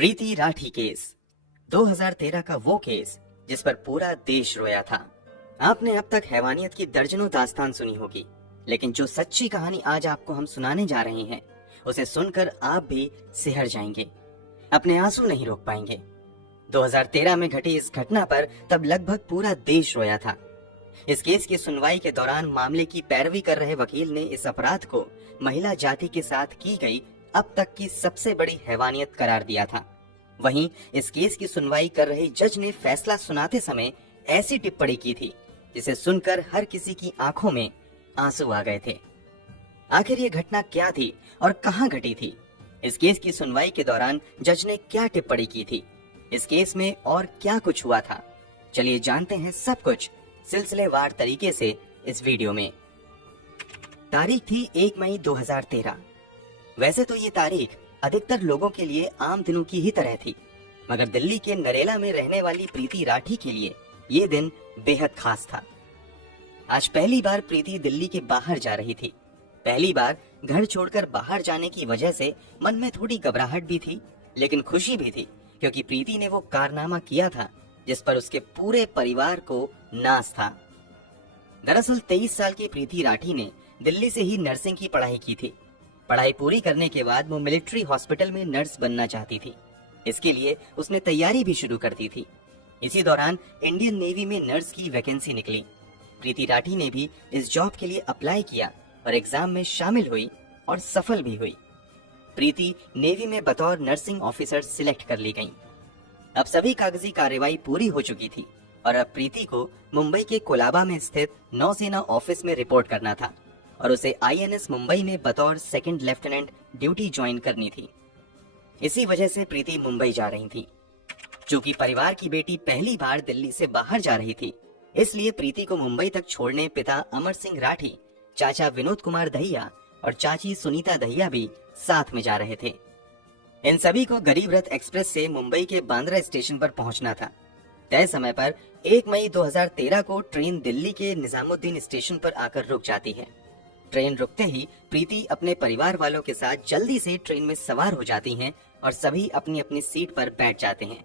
प्रीति Rathi case 2013 का वो case जिस पर पूरा देश रोया था। आपने अब तक हैवानियत की दर्जनों दास्तान सुनी होगी, लेकिन जो सच्ची कहानी आज आपको हम सुनाने जा रहे हैं उसे सुनकर आप भी सिहर जाएंगे, अपने आंसू नहीं रोक पाएंगे। 2013 में घटी इस घटना पर तब लगभग पूरा देश रोया था। इस केस की सुनवाई के दौरान मामले की पैरवी कर रहे वकील ने इस अपराध को महिला जाति के साथ की गई अब तक की सबसे बड़ी हैवानियत करार दिया था। वहीं इस केस की सुनवाई कर रहे जज ने फैसला सुनाते समय ऐसी टिप्पणी की थी जिसे सुनकर हर किसी की आंखों में आंसू आ गए थे। आखिर ये घटना क्या थी और कहां घटी थी? इस केस की सुनवाई के दौरान जज ने क्या टिप्पणी की थी? इस केस में और क्या कुछ हुआ था? चलिए जानते हैं सब कुछ सिलसिलेवार तरीके से इस वीडियो में। तारीख थी 1 मई 2013। वैसे तो ये तारीख अधिकतर लोगों के लिए आम दिनों की ही तरह थी, मगर दिल्ली के नरेला में रहने वाली प्रीति राठी के लिए ये दिन बेहद खास था। आज पहली बार प्रीति दिल्ली के बाहर जा रही थी। पहली बार घर छोड़कर बाहर जाने की वजह से मन में थोड़ी घबराहट भी थी, लेकिन खुशी भी थी, क्योंकि प्रीति ने वो कारनामा किया था जिस पर उसके पूरे परिवार को नाज था। दरअसल 23 साल की प्रीति राठी ने दिल्ली से ही नर्सिंग की पढ़ाई की थी। पढ़ाई पूरी करने के बाद वो मिलिट्री हॉस्पिटल में नर्स बनना चाहती थी। इसके लिए उसने तैयारी भी शुरू कर दी थी। इसी दौरान इंडियन नेवी में नर्स की वैकेंसी निकली। प्रीति राठी ने भी इस जॉब के लिए अप्लाई किया और एग्जाम में शामिल हुई और सफल भी हुई। प्रीति नेवी में बतौर नर्सिंग ऑफिसर सिलेक्ट कर ली गई। अब सभी कागजी कार्यवाही पूरी हो चुकी थी और अब प्रीति को मुंबई के कोलाबा में स्थित नौसेना ऑफिस में रिपोर्ट करना था और उसे आईएनएस मुंबई में बतौर सेकंड लेफ्टिनेंट ड्यूटी ज्वाइन करनी थी। इसी वजह से प्रीति मुंबई जा रही थी। चूंकि परिवार की बेटी पहली बार दिल्ली से बाहर जा रही थी, इसलिए प्रीति को मुंबई तक छोड़ने पिता अमर सिंह राठी, चाचा विनोद कुमार दहिया और चाची सुनीता दहिया भी साथ में जा रहे थे। इन सभी को गरीब रथ एक्सप्रेस से मुंबई के बांद्रा स्टेशन पर पहुंचना था। तय समय पर 1 मई 2013 को ट्रेन दिल्ली के निजामुद्दीन स्टेशन पर आकर रुक जाती है। ट्रेन रुकते ही प्रीति अपने परिवार वालों के साथ जल्दी से ट्रेन में सवार हो जाती हैं और सभी अपनी अपनी सीट पर बैठ जाते हैं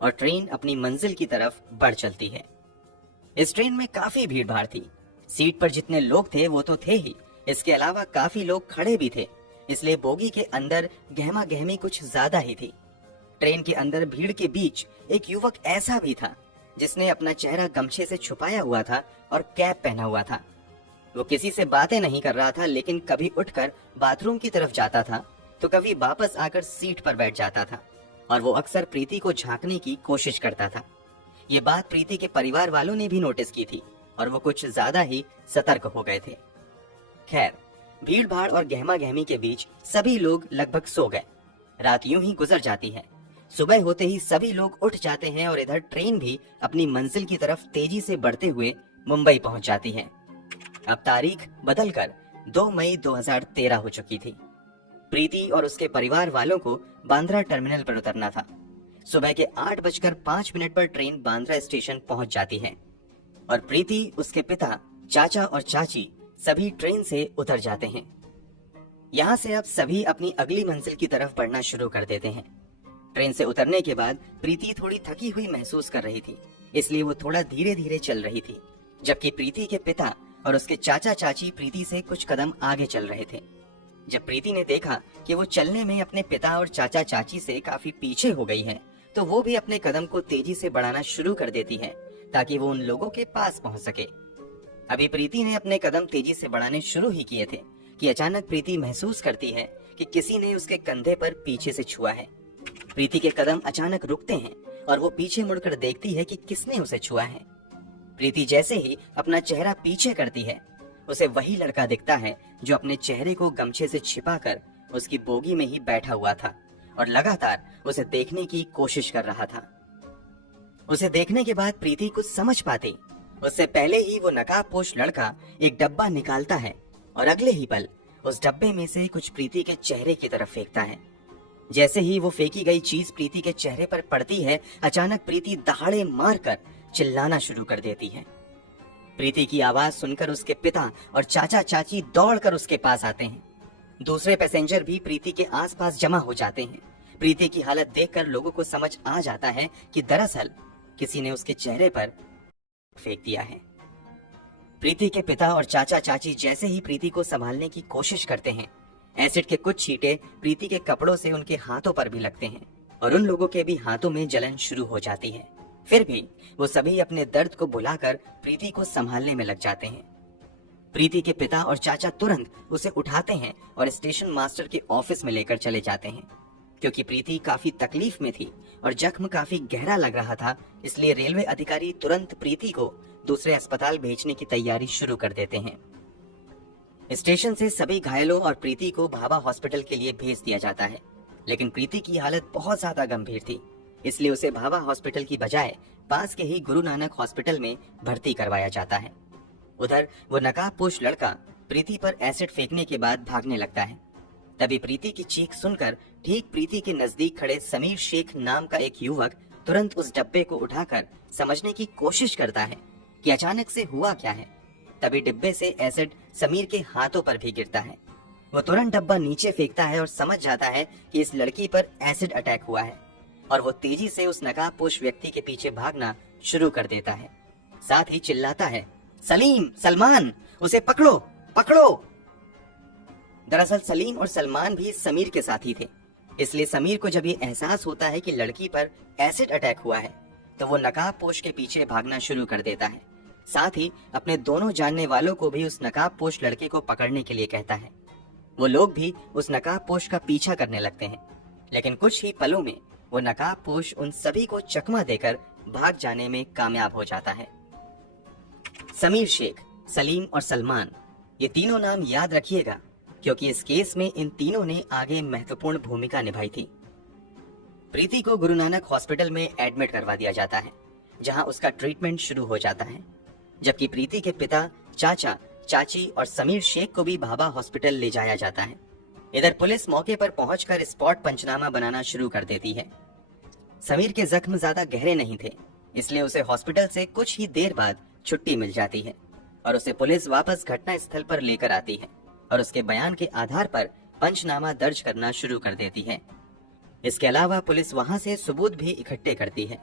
और ट्रेन अपनी मंजिल की तरफ बढ़ चलती है। इस ट्रेन में काफी भीड़ भाड़ थी। सीट पर जितने लोग थे वो तो थे ही, इसके अलावा काफी लोग खड़े भी थे, इसलिए बोगी के अंदर गहमा गहमी कुछ ज्यादा ही थी। ट्रेन के अंदर भीड़ के बीच एक युवक ऐसा भी था जिसने अपना चेहरा गमछे से छुपाया हुआ था और कैप पहना हुआ था। वो किसी से बातें नहीं कर रहा था, लेकिन कभी उठकर बाथरूम की तरफ जाता था तो कभी वापस आकर सीट पर बैठ जाता था और वो अक्सर प्रीति को झांकने की कोशिश करता था। ये बात प्रीति के परिवार वालों ने भी नोटिस की थी और वो कुछ ज्यादा ही सतर्क हो गए थे। खैर, भीड़ भाड़ और गहमा गहमी के बीच सभी लोग लगभग सो गए। रात यूं ही गुजर जाती है। सुबह होते ही सभी लोग उठ जाते हैं और इधर ट्रेन भी अपनी मंजिल की तरफ तेजी से बढ़ते हुए मुंबई पहुंच जाती है। अब तारीख बदलकर 2 मई 2013 हो चुकी थी। प्रीति और उसके परिवार वालों को बांद्रा टर्मिनल पर उतरना था। सुबह के 8:05 पर ट्रेन बांद्रा स्टेशन पहुंच जाती है और प्रीति, उसके पिता, चाचा और चाची सभी ट्रेन से उतर जाते हैं। यहाँ से अब सभी अपनी अगली मंजिल की तरफ बढ़ना शुरू कर देते हैं। ट्रेन से उतरने के बाद प्रीति थोड़ी थकी हुई महसूस कर रही थी, इसलिए वो थोड़ा धीरे धीरे चल रही थी, जबकि प्रीति के पिता और उसके चाचा चाची प्रीति से कुछ कदम आगे चल रहे थे। जब प्रीति ने देखा कि वो चलने में अपने पिता और चाचा चाची से काफी पीछे हो गई है, तो वो भी अपने कदम को तेजी से बढ़ाना शुरू कर देती है ताकि वो उन लोगों के पास पहुंच सके। अभी प्रीति ने अपने कदम तेजी से बढ़ाने शुरू ही किए थे कि अचानक प्रीति महसूस करती है कि किसी ने उसके कंधे पर पीछे से छुआ है। प्रीति के कदम अचानक रुकते हैं और वो पीछे मुड़कर देखती है कि किसने उसे छुआ है। प्रीति जैसे ही अपना चेहरा पीछे करती है, उसे वही लड़का दिखता है जो अपने चेहरे को गमछे से छिपाकर उसकी बोगी में ही बैठा हुआ था और लगातार उसे देखने की कोशिश कर रहा था। उसे देखने के बाद प्रीति कुछ समझ पाती उससे पहले ही वो नकाबपोश लड़का एक डब्बा निकालता है और अगले ही पल उस डब्बे में से कुछ प्रीति के चेहरे की तरफ फेंकता है। जैसे ही वो फेंकी गई चीज प्रीति के चेहरे पर पड़ती है, अचानक प्रीति दहाड़े मारकर चिल्लाना शुरू कर देती है। प्रीति की आवाज सुनकर उसके पिता और चाचा चाची दौड़कर उसके पास आते हैं। दूसरे पैसेंजर भी प्रीति के आसपास जमा हो जाते हैं, प्रीति की हालत देखकर लोगों को समझ आ जाता है कि दरअसल किसी ने उसके चेहरे पर फेंक दिया है। प्रीति के पिता और चाचा चाची जैसे ही प्रीति को संभालने की कोशिश करते हैं, एसिड के कुछ छींटे प्रीति के कपड़ों से उनके हाथों पर भी लगते हैं और उन लोगों के भी हाथों में जलन शुरू हो जाती है। फिर भी वो सभी अपने दर्द को भुलाकर प्रीति को संभालने में लग जाते हैं। प्रीति के पिता और चाचा तुरंत उसे उठाते हैं और स्टेशन मास्टर के ऑफिस में लेकर चले जाते हैं। क्योंकि प्रीति काफी तकलीफ में थी और जख्म काफी गहरा लग रहा था, इसलिए रेलवे अधिकारी तुरंत प्रीति को दूसरे अस्पताल भेजने की तैयारी शुरू कर देते हैं। स्टेशन से सभी घायलों और प्रीति को भाभा हॉस्पिटल के लिए भेज दिया जाता है, लेकिन प्रीति की हालत बहुत ज्यादा गंभीर थी, इसलिए उसे भाभा हॉस्पिटल की बजाय पास के ही गुरु नानक हॉस्पिटल में भर्ती करवाया जाता है। उधर वो नकाबपोश लड़का प्रीति पर एसिड फेंकने के बाद भागने लगता है। तभी प्रीति की चीख सुनकर ठीक प्रीति के नजदीक खड़े समीर शेख नाम का एक युवक तुरंत उस डब्बे को उठाकर समझने की कोशिश करता है कि अचानक से हुआ क्या है। तभी डिब्बे से एसिड समीर के हाथों पर भी गिरता है। वो तुरंत डब्बा नीचे फेंकता है और समझ जाता है कि इस लड़की पर एसिड अटैक हुआ है और वो तेजी से उस नकाबपोश व्यक्ति के पीछे भागना शुरू कर देता है। साथ ही चिल्लाता है, सलीम, सलमान, उसे पकड़ो, पकड़ो। दरअसल सलीम और सलमान भी समीर के साथी थे, इसलिए समीर को जब ये एहसास होता है कि लड़की पर एसिड अटैक हुआ है तो वो नकाबपोश के पीछे भागना शुरू कर देता है। साथ ही अपने दोनों जानने वालों को भी उस नकाबपोश लड़के को पकड़ने के लिए कहता है। वो लोग भी उस नकाबपोश का पीछा करने लगते हैं, लेकिन कुछ ही पलों में वो नकाबपोश उन सभी को चकमा देकर भाग जाने में कामयाब हो जाता है। समीर शेख, सलीम और सलमान, ये तीनों नाम याद रखिएगा, क्योंकि इस केस में इन तीनों ने आगे महत्वपूर्ण भूमिका निभाई थी। प्रीति को गुरु नानक हॉस्पिटल में एडमिट करवा दिया जाता है, जहां उसका ट्रीटमेंट शुरू हो जाता है, जबकि प्रीति के पिता, चाचा, चाची और समीर शेख को भी भाभा हॉस्पिटल ले जाया जाता है। इधर पुलिस मौके पर पहुंचकर स्पॉट पंचनामा बनाना शुरू कर देती है। समीर के जख्म ज्यादा गहरे नहीं थे, इसलिए उसे हॉस्पिटल से कुछ ही देर बाद छुट्टी मिल जाती है और उसे पुलिस वापस घटना स्थल पर लेकर आती है और उसके बयान के आधार पर पंचनामा दर्ज करना शुरू कर देती है। इसके अलावा पुलिस वहां से सबूत भी इकट्ठे करती है।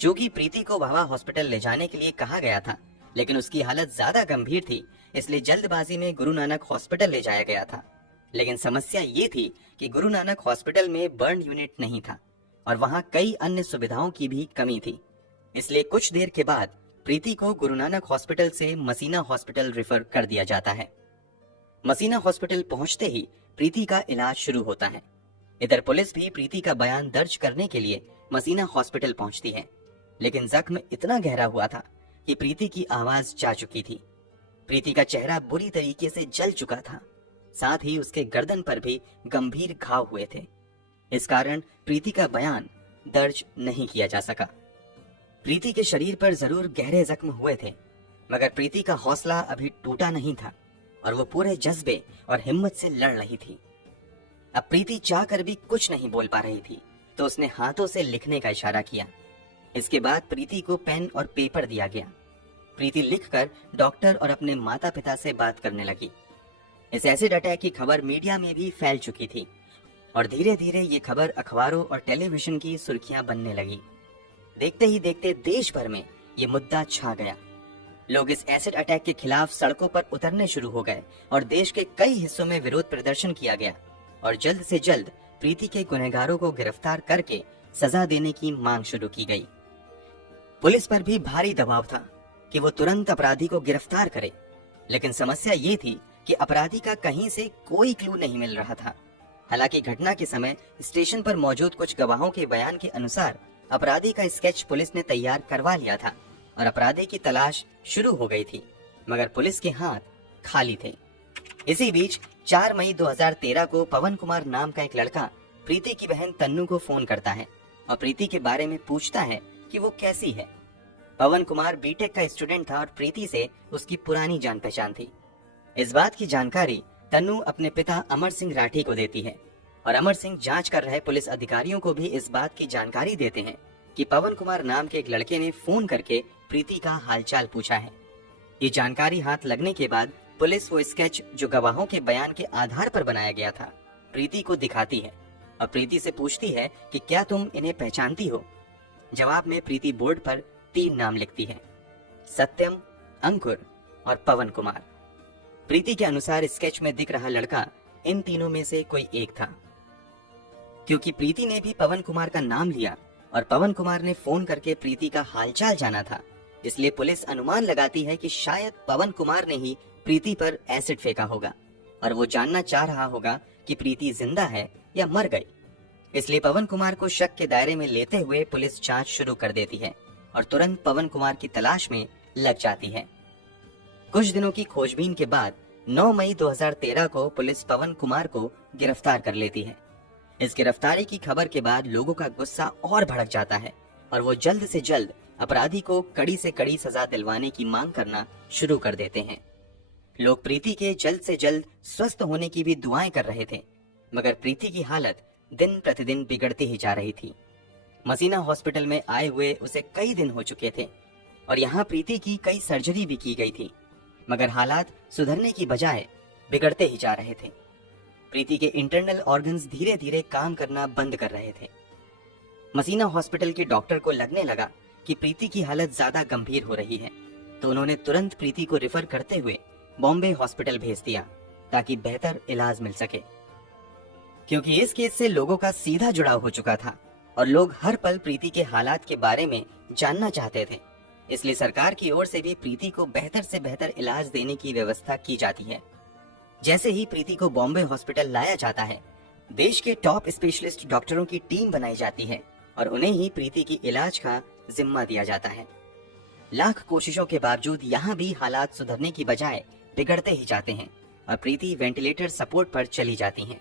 चूंकि प्रीति को भाभा हॉस्पिटल ले जाने के लिए कहा गया था, लेकिन उसकी हालत ज्यादा गंभीर थी, इसलिए जल्दबाजी में गुरु नानक हॉस्पिटल ले जाया गया था। लेकिन समस्या ये थी कि गुरु नानक हॉस्पिटल में बर्न यूनिट नहीं था और वहां कई अन्य सुविधाओं की भी कमी थी, इसलिए कुछ देर के बाद प्रीति को गुरु नानक हॉस्पिटल से मसीना हॉस्पिटल रेफर कर दिया जाता है। मसीना हॉस्पिटल पहुंचते ही प्रीति का इलाज शुरू होता है। इधर पुलिस भी प्रीति का बयान दर्ज करने के लिए मसीना हॉस्पिटल पहुंचती है, लेकिन जख्म इतना गहरा हुआ था कि प्रीति की आवाज जा चुकी थी। प्रीति का चेहरा बुरी तरीके से जल चुका था, साथ ही उसके गर्दन पर भी गंभीर घाव हुए थे। इस कारण प्रीति का बयान दर्ज नहीं किया जा सका। प्रीति के शरीर पर जरूर गहरे जख्म हुए थे, मगर प्रीति का हौसला अभी टूटा नहीं था और वो पूरे जज्बे और हिम्मत से लड़ रही थी। अब प्रीति चाहकर भी कुछ नहीं बोल पा रही थी, तो उसने हाथों से लिखने का इशारा किया। इसके बाद प्रीति को पेन और पेपर दिया गया। प्रीति लिखकर डॉक्टर और अपने माता पिता से बात करने लगी। इस एसिड अटैक की खबर मीडिया में भी फैल चुकी थी और धीरे धीरे ये खबर अखबारों और टेलीविजन की सुर्खियां बनने लगी। देखते ही देखते देश भर में ये मुद्दा छा गया। लोग इस एसिड अटैक के खिलाफ सड़कों पर उतरने शुरू हो गए और देश के कई हिस्सों में विरोध प्रदर्शन किया गया और जल्द से जल्द प्रीति के गुनहगारों को गिरफ्तार करके सजा देने की मांग शुरू की गई। पुलिस पर भी भारी दबाव था कि वो तुरंत अपराधी को गिरफ्तार करे, लेकिन समस्या ये थी कि अपराधी का कहीं से कोई क्लू नहीं मिल रहा था। हालांकि घटना के समय स्टेशन पर मौजूद कुछ गवाहों के बयान के अनुसार अपराधी का स्केच पुलिस ने तैयार करवा लिया था और अपराधी की तलाश शुरू हो गई थी, मगर पुलिस के हाथ खाली थे। इसी बीच 4 मई 2013 को पवन कुमार नाम का एक लड़का प्रीति की बहन तन्नू को फोन करता है और प्रीति के बारे में पूछता है कि वो कैसी है। पवन कुमार बीटेक का स्टूडेंट था और प्रीति से उसकी पुरानी जान पहचान थी। इस बात की जानकारी तन्नू अपने पिता अमर सिंह राठी को देती है और अमर सिंह जांच कर रहे पुलिस अधिकारियों को भी इस बात की जानकारी देते हैं कि पवन कुमार नाम के एक लड़के ने फोन करके प्रीति का हालचाल पूछा है। ये जानकारी हाथ लगने के बाद पुलिस वो स्केच जो गवाहों के बयान के आधार पर बनाया गया था प्रीति को दिखाती है और प्रीति से पूछती है कि क्या तुम इन्हें पहचानती हो। जवाब में प्रीति बोर्ड पर 3 नाम लिखती है, सत्यम, अंकुर और पवन कुमार। प्रीति के अनुसार स्केच में दिख रहा लड़का इन तीनों में से कोई एक था। क्योंकि प्रीति ने भी पवन कुमार का नाम लिया और पवन कुमार ने फोन करके प्रीति का हालचाल जाना था, इसलिए पुलिस अनुमान लगाती है कि शायद पवन कुमार ने ही प्रीति पर एसिड फेंका होगा और वो जानना चाह रहा होगा कि प्रीति जिंदा है या मर गई। इसलिए पवन कुमार को शक के दायरे में लेते हुए पुलिस जांच शुरू कर देती है और तुरंत पवन कुमार की तलाश में लग जाती है। कुछ दिनों की खोजबीन के बाद 9 मई 2013 को पुलिस पवन कुमार को गिरफ्तार कर लेती है। इस गिरफ्तारी की खबर के बाद लोगों का गुस्सा और भड़क जाता है और वो जल्द से जल्द अपराधी को कड़ी से कड़ी सजा दिलवाने की मांग करना शुरू कर देते हैं। लोग प्रीति के जल्द से जल्द स्वस्थ होने की भी दुआएं कर रहे थे, मगर प्रीति की हालत दिन प्रतिदिन बिगड़ती ही जा रही थी। मसीना हॉस्पिटल में आए हुए उसे कई दिन हो चुके थे और यहाँ प्रीति की कई सर्जरी भी की गई थी, मगर हालात सुधरने की बजाय बिगड़ते ही जा रहे थे। प्रीति के इंटरनल ऑर्गन्स धीरे धीरे काम करना बंद कर रहे थे। मसीना हॉस्पिटल के डॉक्टर को लगने लगा कि प्रीति की हालत ज्यादा गंभीर हो रही है, तो उन्होंने तुरंत प्रीति को रेफर करते हुए बॉम्बे हॉस्पिटल भेज दिया ताकि बेहतर इलाज मिल सके। क्योंकि इस केस से लोगों का सीधा जुड़ाव हो चुका था और लोग हर पल प्रीति के हालात के बारे में जानना चाहते थे, इसलिए सरकार की ओर से भी प्रीति को बेहतर से बेहतर इलाज देने की व्यवस्था की जाती है। जैसे ही प्रीति को बॉम्बे हॉस्पिटल लाया जाता है, देश के टॉप स्पेशलिस्ट डॉक्टरों की टीम बनाई जाती है और उन्हें ही प्रीति की इलाज का जिम्मा दिया जाता है। लाख कोशिशों के बावजूद यहाँ भी हालात सुधरने की बजाय बिगड़ते ही जाते हैं और प्रीति वेंटिलेटर सपोर्ट पर चली जाती हैं।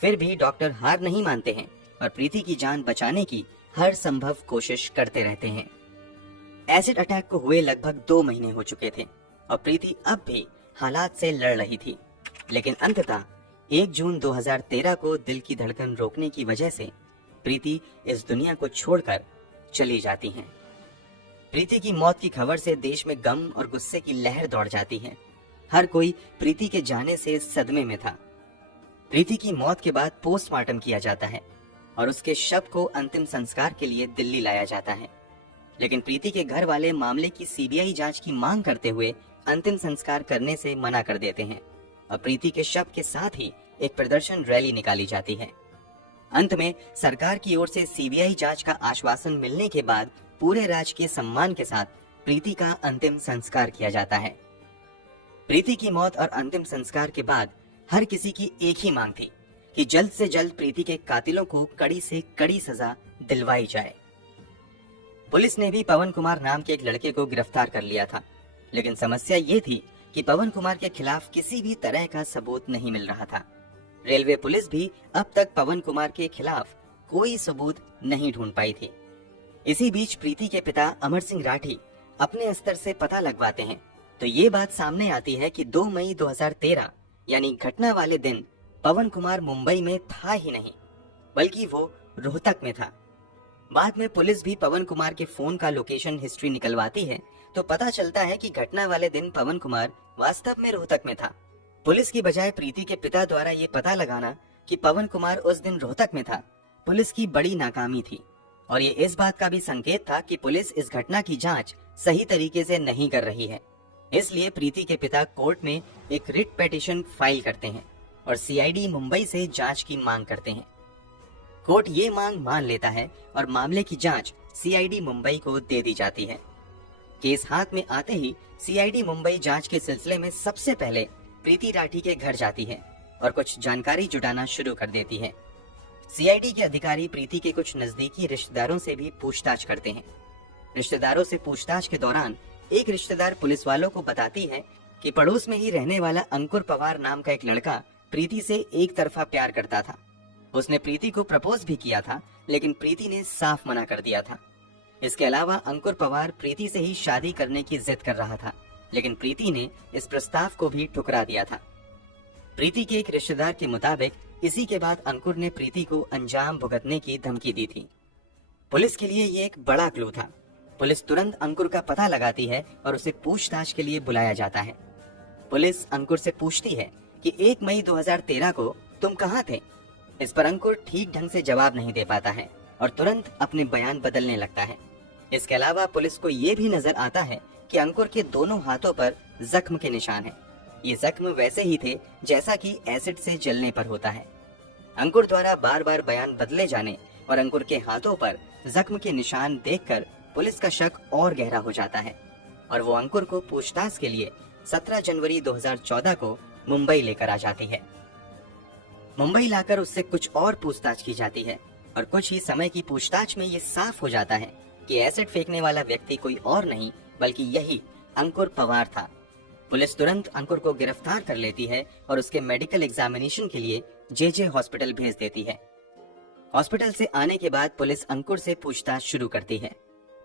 फिर भी डॉक्टर हार नहीं मानते हैं और प्रीति की जान बचाने की हर संभव कोशिश करते रहते हैं। एसिड अटैक को हुए लगभग 2 महीने हो चुके थे और प्रीति अब भी हालात से लड़ रही थी, लेकिन अंततः 1 जून 2013 को दिल की धड़कन रोकने की वजह से प्रीति इस दुनिया को छोड़कर चली जाती हैं। प्रीति की मौत की खबर से देश में गम और गुस्से की लहर दौड़ जाती है। हर कोई प्रीति के जाने से सदमे में था। प्रीति की मौत के बाद पोस्टमार्टम किया जाता है और उसके शव को अंतिम संस्कार के लिए दिल्ली लाया जाता है, लेकिन प्रीति के घर वाले मामले की सीबीआई जांच की मांग करते हुए अंतिम संस्कार करने से मना कर देते हैं और प्रीति के शव के साथ ही एक प्रदर्शन रैली निकाली जाती है। अंत में सरकार की ओर से सीबीआई जांच का आश्वासन मिलने के बाद पूरे राजकीय सम्मान के साथ प्रीति का अंतिम संस्कार किया जाता है। प्रीति की मौत और अंतिम संस्कार के बाद हर किसी की एक ही मांग थी कि जल्द से जल्द प्रीति के कातिलों को कड़ी से कड़ी सजा दिलवाई जाए। पुलिस ने भी पवन कुमार नाम के एक लड़के को गिरफ्तार कर लिया था, लेकिन समस्या ये थी कि पवन कुमार के खिलाफ किसी भी तरह का सबूत नहीं मिल रहा था। रेलवे पुलिस भी अब तक पवन कुमार के खिलाफ कोई सबूत नहीं ढूंढ पाई थी। इसी बीच प्रीति के पिता अमर सिंह राठी अपने स्तर से पता लगवाते हैं तो ये बात सामने आती है कि 2 मई 2013 यानी घटना वाले दिन पवन कुमार मुंबई में था ही नहीं, बल्कि वो रोहतक में था। बाद में पुलिस भी पवन कुमार के फोन का लोकेशन हिस्ट्री निकलवाती है तो पता चलता है कि घटना वाले दिन पवन कुमार वास्तव में रोहतक में था। पुलिस की बजाय प्रीति के पिता द्वारा ये पता लगाना कि पवन कुमार उस दिन रोहतक में था, पुलिस की बड़ी नाकामी थी और ये इस बात का भी संकेत था कि पुलिस इस घटना की जांच सही तरीके से नहीं कर रही है। इसलिए प्रीति के पिता कोर्ट में एक रिट पिटीशन फाइल करते हैं और सीआईडी मुंबई से जांच की मांग करते हैं। कोर्ट ये मांग मान लेता है और मामले की जांच सीआईडी मुंबई को दे दी जाती है। केस हाथ में आते ही सीआईडी मुंबई जांच के सिलसिले में सबसे पहले प्रीति राठी के घर जाती है और कुछ जानकारी जुटाना शुरू कर देती है। सीआईडी के अधिकारी प्रीति के कुछ नजदीकी रिश्तेदारों से भी पूछताछ करते हैं। रिश्तेदारों से पूछताछ के दौरान एक रिश्तेदार पुलिस वालों को बताती है कि पड़ोस में ही रहने वाला अंकुर पवार नाम का एक लड़का प्रीति से एक तरफा प्यार करता था। उसने प्रीति को प्रपोज भी किया था, लेकिन प्रीति ने साफ मना कर दिया था। इसके अलावा अंकुर पवार प्रीति से ही शादी करने की जिद कर रहा था, लेकिन प्रीति ने इस प्रस्ताव को भी ठुकरा दिया था। प्रीति के एक रिश्तेदार के मुताबिक इसी के बाद अंकुर ने प्रीति को अंजाम भुगतने की धमकी दी थी। पुलिस के लिए ये एक बड़ा क्लू था। पुलिस तुरंत अंकुर का पता लगाती है और उसे पूछताछ के लिए बुलाया जाता है। पुलिस अंकुर से पूछती है कि 1 मई 2013 को तुम कहाँ थे? इस पर अंकुर ठीक ढंग से जवाब नहीं दे पाता है और तुरंत अपने बयान बदलने लगता है। इसके अलावा पुलिस को ये भी नजर आता है कि अंकुर के दोनों हाथों पर जख्म के निशान हैं। ये जख्म वैसे ही थे जैसा कि एसिड से जलने पर होता है। अंकुर द्वारा बार बार बयान बदले जाने और अंकुर के हाथों पर जख्म के निशान देखकर पुलिस का शक और गहरा हो जाता है और वो अंकुर को पूछताछ के लिए 17 जनवरी 2014 को मुंबई लेकर आ जाती है। मुंबई लाकर उससे कुछ और पूछताछ की जाती है और कुछ ही समय की पूछताछ में ये साफ हो जाता है कि एसिड फेंकने वाला व्यक्ति कोई और नहीं बल्कि यही अंकुर पवार था। पुलिस तुरंत अंकुर को गिरफ्तार कर लेती है और उसके मेडिकल एग्जामिनेशन के लिए जेजे हॉस्पिटल भेज देती है। हॉस्पिटल से आने के बाद पुलिस अंकुर से पूछताछ शुरू करती है।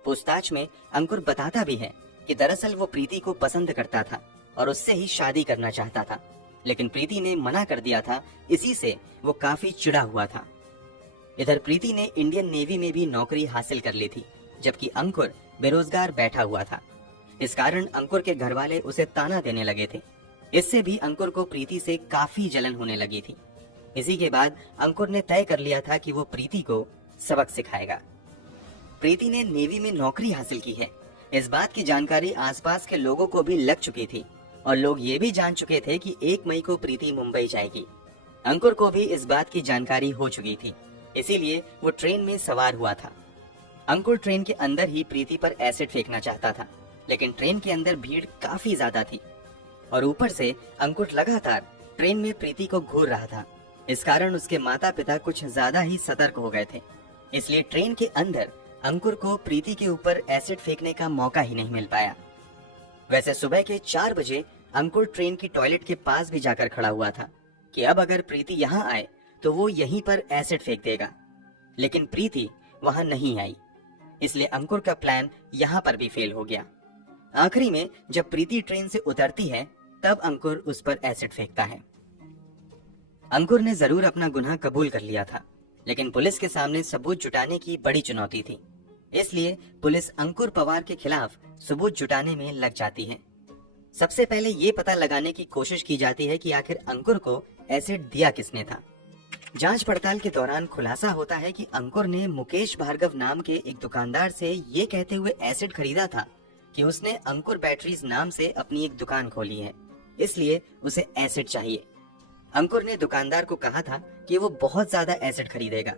पूछताछ में अंकुर बताता भी है कि दरअसल वो प्रीति को पसंद करता था और उससे ही शादी करना चाहता था, लेकिन प्रीति ने मना कर दिया था। इसी से वो काफी चिढ़ा हुआ था। इधर प्रीति ने इंडियन नेवी में भी नौकरी हासिल कर ली थी, जबकि अंकुर बेरोजगार बैठा हुआ था। इस कारण अंकुर के घर वाले उसे ताना देने लगे थे। इससे भी अंकुर को प्रीति से काफी जलन होने लगी थी। इसी के बाद अंकुर ने तय कर लिया था कि वो प्रीति को सबक सिखाएगा। प्रीति ने नेवी में नौकरी हासिल की है। इस बात की जानकारी आसपास के लोगों को भी लग चुकी थी और लोग ये भी जान चुके थे कि 1 मई को प्रीति मुंबई जाएगी। अंकुर को भी इस बात की जानकारी हो चुकी थी, इसीलिए वो ट्रेन में सवार हुआ था। अंकुर ट्रेन के अंदर ही प्रीति पर एसिड फेंकना चाहता था, लेकिन ट्रेन के अंदर भीड़ काफी ज्यादा थी और ऊपर से अंकुर लगातार ट्रेन में प्रीति को घूर रहा था। इस कारण उसके माता पिता कुछ ज्यादा ही सतर्क हो गए थे। इसलिए ट्रेन के अंदर अंकुर को प्रीति के ऊपर एसिड फेंकने का मौका ही नहीं मिल पाया। वैसे सुबह के 4 बजे अंकुर ट्रेन की टॉयलेट के पास भी जाकर खड़ा हुआ था कि अब अगर प्रीति यहाँ आए तो वो यहीं पर एसिड फेंक देगा, लेकिन प्रीति वहां नहीं आई। इसलिए अंकुर का प्लान यहाँ पर भी फेल हो गया। आखिरी में जब प्रीति ट्रेन से उतरती है तब अंकुर उस पर एसिड फेंकता है। अंकुर ने जरूर अपना गुनाह कबूल कर लिया था, लेकिन पुलिस के सामने सबूत जुटाने की बड़ी चुनौती थी। इसलिए पुलिस अंकुर पवार के खिलाफ सबूत जुटाने में लग जाती है। सबसे पहले ये पता लगाने की कोशिश की जाती है कि आखिर अंकुर को एसिड दिया किसने था। जांच पड़ताल के दौरान खुलासा होता है कि अंकुर ने मुकेश भार्गव नाम के एक दुकानदार से ये कहते हुए एसिड खरीदा था कि उसने अंकुर बैटरीज नाम से अपनी एक दुकान खोली है, इसलिए उसे एसिड चाहिए। अंकुर ने दुकानदार को कहा था कि वो बहुत ज्यादा एसिड खरीदेगा,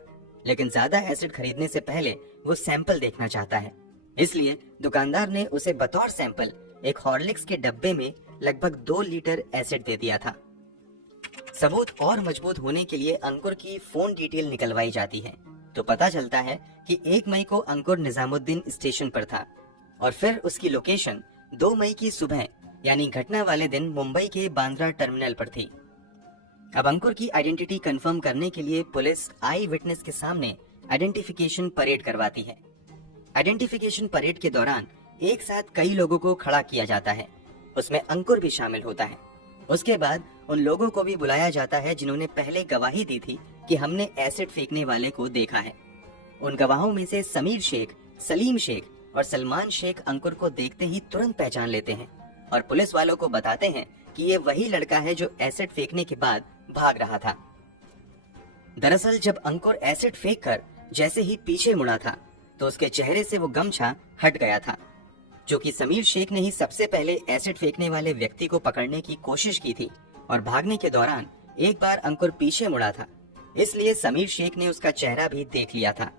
लेकिन ज्यादा एसिड खरीदने से पहले वो सैंपल देखना चाहता है। इसलिए दुकानदार ने उसे बतौर सैंपल एक हॉर्लिक्स के डब्बे में लगभग 2 लीटर एसिड दे दिया था। सबूत और मजबूत होने के लिए अंकुर की फोन डिटेल निकलवाई जाती है, तो पता चलता है कि 1 मई को अंकुर निजामुद्दीन स्टेशन पर था और फिर उसकी लोकेशन 2 मई की सुबह यानी घटना वाले दिन मुंबई के बांद्रा टर्मिनल पर थी। अब अंकुर की आइडेंटिटी कंफर्म करने के लिए पुलिस आई विटनेस के सामने आइडेंटिफिकेशन परेड करवाती है। आइडेंटिफिकेशन परेड के दौरान एक साथ कई लोगों को खड़ा किया जाता है, उसमें अंकुर भी शामिल होता है। उसके बाद उन लोगों को भी बुलाया जाता है जिन्होंने पहले गवाही दी थी कि हमने एसिड फेंकने वाले को देखा है। उन गवाहों में से समीर शेख, सलीम शेख और सलमान शेख अंकुर को देखते ही तुरंत पहचान लेते हैं और पुलिस वालों को बताते हैं कि ये वही लड़का है जो एसिड फेंकने के बाद भाग रहा था। दरअसल जब अंकुर एसिड फेंककर जैसे ही पीछे मुड़ा था तो उसके चेहरे से वो गमछा हट गया था, जो कि समीर शेख ने ही सबसे पहले एसिड फेंकने वाले व्यक्ति को पकड़ने की कोशिश की थी और भागने के दौरान एक बार अंकुर पीछे मुड़ा था, इसलिए समीर शेख ने उसका चेहरा भी देख लिया था।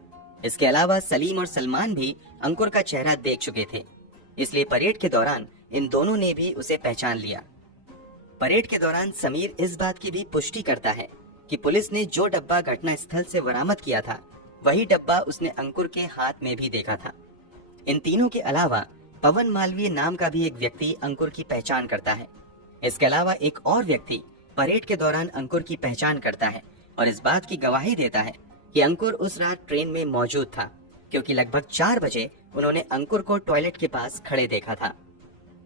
इसके अलावा सलीम और सलमान भी अंकुर का चेहरा देख चुके थे, इसलिए परेड के दौरान इन दोनों ने भी उसे पहचान लिया। परेड के दौरान समीर इस बात की भी पुष्टि करता है कि पुलिस ने जो डब्बा घटना स्थल से बरामद किया था वही डब्बा उसने अंकुर के हाथ में भी देखा था। इन तीनों के अलावा पवन मालवीय नाम का भी एक व्यक्ति अंकुर की पहचान करता है। इसके अलावा एक और व्यक्ति परेड के दौरान अंकुर की पहचान करता है और इस बात की गवाही देता है कि अंकुर उस रात ट्रेन में मौजूद था, क्योंकि लगभग 4 बजे उन्होंने अंकुर को टॉयलेट के पास खड़े देखा था।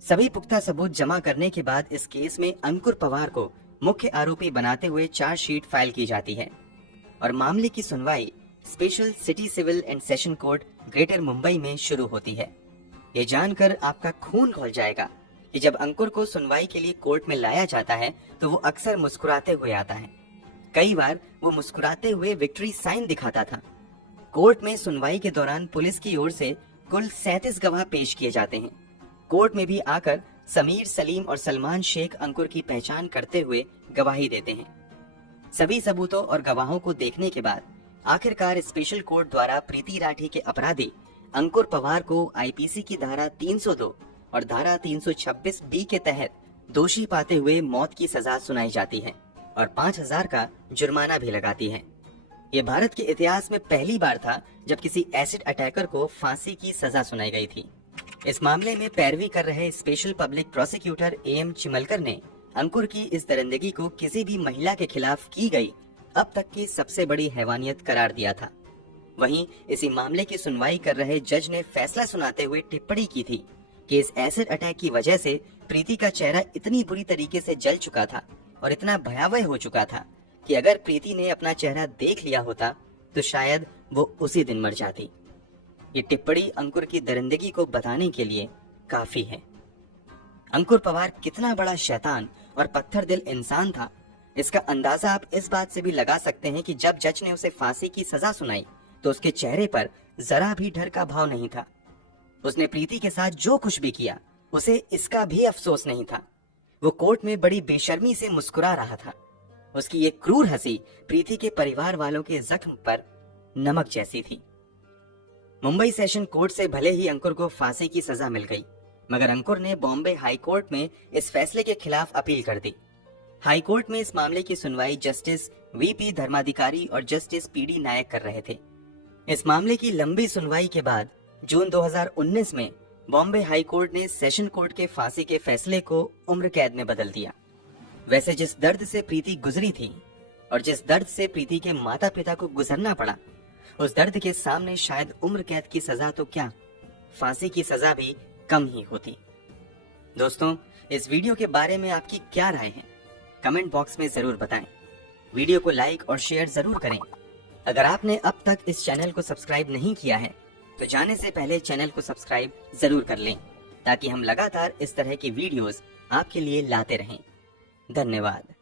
सभी पुख्ता सबूत जमा करने के बाद इस केस में अंकुर पवार को मुख्य आरोपी बनाते हुए चार्जशीट फाइल की जाती है और मामले की सुनवाई special city civil and session court greater Mumbai में शुरू होती है। ये जानकर आपका खून खौल जाएगा कि जब अंकुर को सुनवाई के लिए कोर्ट में लाया जाता है तो वो अक्सर मुस्कुराते हुए आता है। कई बार वो मुस्कुराते हुए विक्ट्री साइन दिखाता था। कोर्ट में सुनवाई के दौरान पुलिस की ओर से कुल 37 गवाह पेश किए जाते हैं। कोर्ट में भी आकर समीर, सलीम और सलमान शेख अंकुर की पहचान करते हुए गवाही देते हैं। सभी सबूतों और गवाहों को देखने के बाद आखिरकार स्पेशल कोर्ट द्वारा प्रीति राठी के अपराधी अंकुर पवार को आईपीसी की धारा 302 और धारा 326 बी के तहत दोषी पाते हुए मौत की सजा सुनाई जाती है और 5000 का जुर्माना भी लगाती है। ये भारत के इतिहास में पहली बार था जब किसी एसिड अटैकर को फांसी की सजा सुनाई गई थी। इस मामले में पैरवी कर रहे स्पेशल पब्लिक प्रोसिक्यूटर एएम चिमलकर ने अंकुर की इस दरिंदगी को किसी भी महिला के खिलाफ की गई अब तक की सबसे बड़ी हैवानियत करार दिया था। वहीं इसी मामले की सुनवाई कर रहे जज ने फैसला सुनाते हुए टिप्पणी की थी कि इस एसिड अटैक की वजह से प्रीति का चेहरा इतनी बुरी तरीके से जल चुका था और इतना भयावह हो चुका था कि अगर प्रीति ने अपना चेहरा देख लिया होता तो शायद वो उसी दिन मर जाती। ये टिप्पणी अंकुर की दरिंदगी को बताने के लिए काफी है। अंकुर पवार कितना बड़ा शैतान और पत्थर दिल इंसान था, इसका अंदाजा आप इस बात से भी लगा सकते हैं कि जब जज ने उसे फांसी की सजा सुनाई तो उसके चेहरे पर जरा भी डर का भाव नहीं था। उसने प्रीति के साथ जो कुछ भी किया उसे इसका भी अफसोस नहीं था। वो कोर्ट में बड़ी बेशर्मी से मुस्कुरा रहा था। उसकी ये क्रूर हंसी प्रीति के परिवार वालों के जख्म पर नमक जैसी थी। मुंबई सेशन कोर्ट से भले ही अंकुर को फांसी की सजा मिल गई, मगर अंकुर ने बॉम्बे हाई कोर्ट में इस फैसले के खिलाफ अपील कर दी। हाई कोर्ट में इस मामले की सुनवाई जस्टिस वीपी धर्माधिकारी और जस्टिस पीडी नायक कर रहे थे। इस मामले की लंबी सुनवाई के बाद जून 2019 में बॉम्बे हाई कोर्ट ने सेशन कोर्ट के फांसी के फैसले को उम्र कैद में बदल दिया। वैसे जिस दर्द से प्रीति गुजरी थी और जिस दर्द से प्रीति के माता पिता को गुजरना पड़ा, उस दर्द के सामने शायद उम्र कैद की सजा तो क्या, फांसी की सजा भी कम ही होती। दोस्तों, इस वीडियो के बारे में आपकी क्या राय है? कमेंट बॉक्स में जरूर बताएं। वीडियो को लाइक और शेयर जरूर करें। अगर आपने अब तक इस चैनल को सब्सक्राइब नहीं किया है तो जाने से पहले चैनल को सब्सक्राइब जरूर कर लें, ताकि हम लगातार इस तरह की वीडियोस आपके लिए लाते रहें। धन्यवाद।